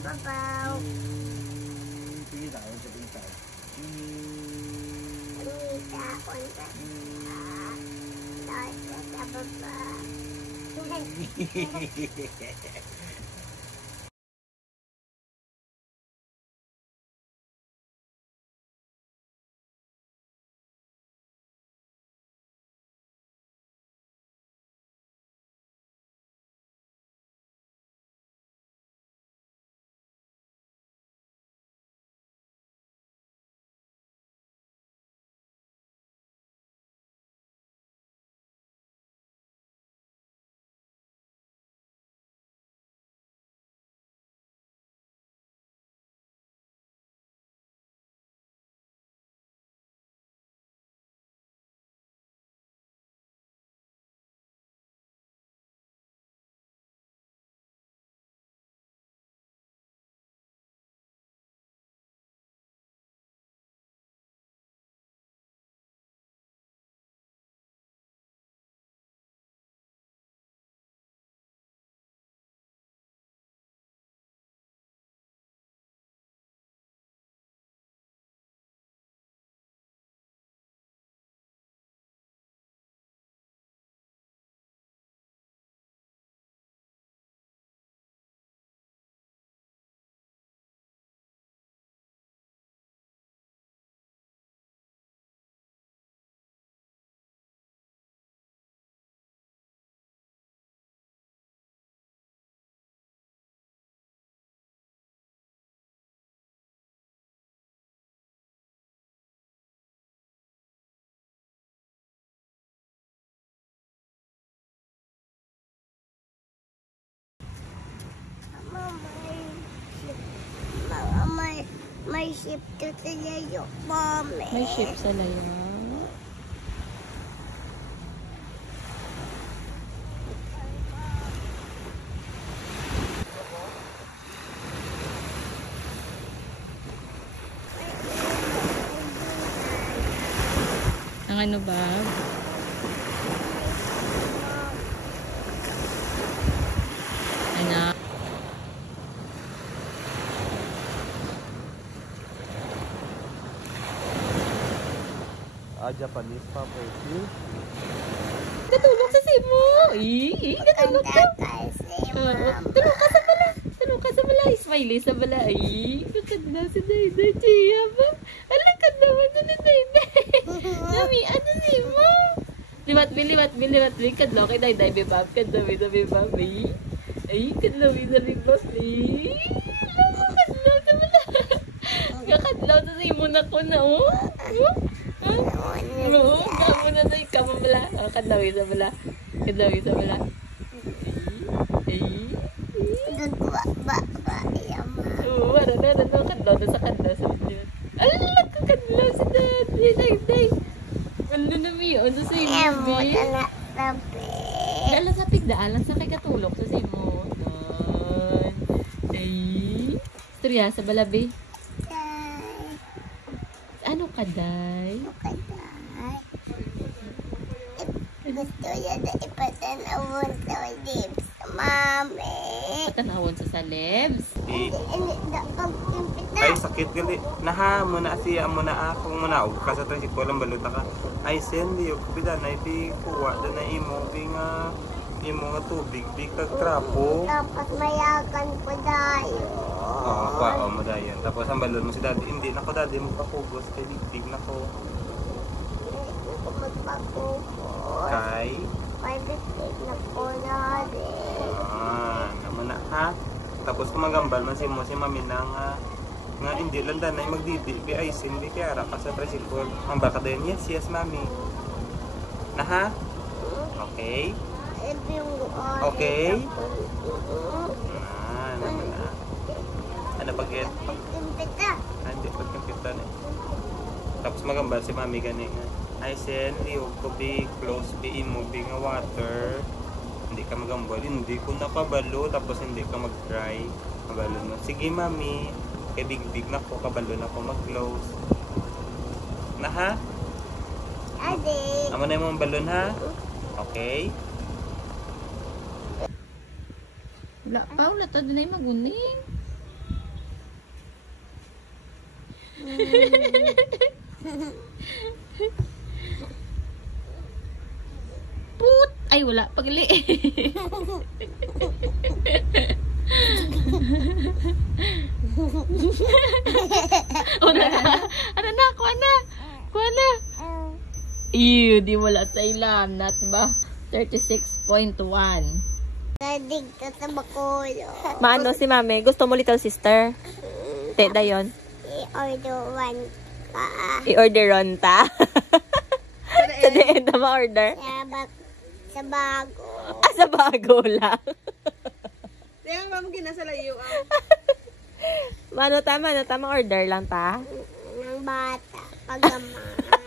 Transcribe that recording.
Babaw. Tingin taon sa pintaw. Tingita ko sa babaw. May ship to sa layo, Mami. May ship sa layo. Ang ano ba? Anak. Japanese property. Katulog sa simo. Katulog ka. Tulog ka sa bala. Tulog ka sa bala. Smiley sa bala. Kakad na si Dayday. Chiya ba? Alakad naman na ni Dayday. Nami, ano simo? Liwat, kadlaw kay Dayday. Bibab, kadlaw, bibab. Kadlaw, bibab. Kadlaw sa bala. Kakadlaw sa simo na ko na, Oo, kamu na sa ikaw bala. Kadlawi sa bala. Doon ba, yama. Oo, wala na, kadlaw na sa kadlaw sa bala. Alala ka kadlaw sa Dayday. Ano na miyo? Ano sa imo? Emo na natabi. Alang sa pigdaalan sa kay katulog sa imo. Istorya sa balabi. Ano kaday? Gusto niya na ipatanawon sa lips, Mami. Patanawon sa salebs. Ay, sakit gali. Naha, muna siya, muna akong muna. Kasi ito, ko lang baluta ka. Ay, sendi, yung kupida na, di kuwa, na imo, imo nga tubig, di kagtrapo. Tapos mayakan ko dayo. Oo, kuwa mo dayon. Tapos ang balon mo si daddy, hindi na ko daddy, magpakugos, kay big na ko. Hindi ko magpakupos. Kay? May big na ko daddy. Naman na ha. Tapos kumagambal man si mo, si mami na nga hindi lang danay magdidi, bi ay sin, bi kaya ra ka sa tricycle. Ang baka dayon, yes, mami. Na ha? Okay? Okay? Naman na. Ano pag-get? Pagkimpita. Hindi, pagkampitan eh. Tapos magambal si mami gani nga. Ay sen, liog ko bi close bi imo bi nga water. Hindi ka magambal, hindi ko nakabalo, tapos hindi ka mag-dry. Kabalo mo. Sige mami, kay big na ko, kabalo na ko mag-close. Na ha? Ade. Amo na yung mga balon ha? Okay. Wala pa, wala ta din ay maguning. Put! Ay, wala. Pagli. O na na. Ano na? Kuha na. Kuha na. Ew, di wala sa ilanat ba? 36.1. Nadig ka sa bakulo. Maano si mami? Gusto mo little sister? Teda yon. I-order one ka. I-orderon ta. Sa diin na ma-order? Sa bago. Ah, sa bago lang. Kaya ma'am, ginasalayo ang Mano tama order lang ta? Ng bata. Pagama.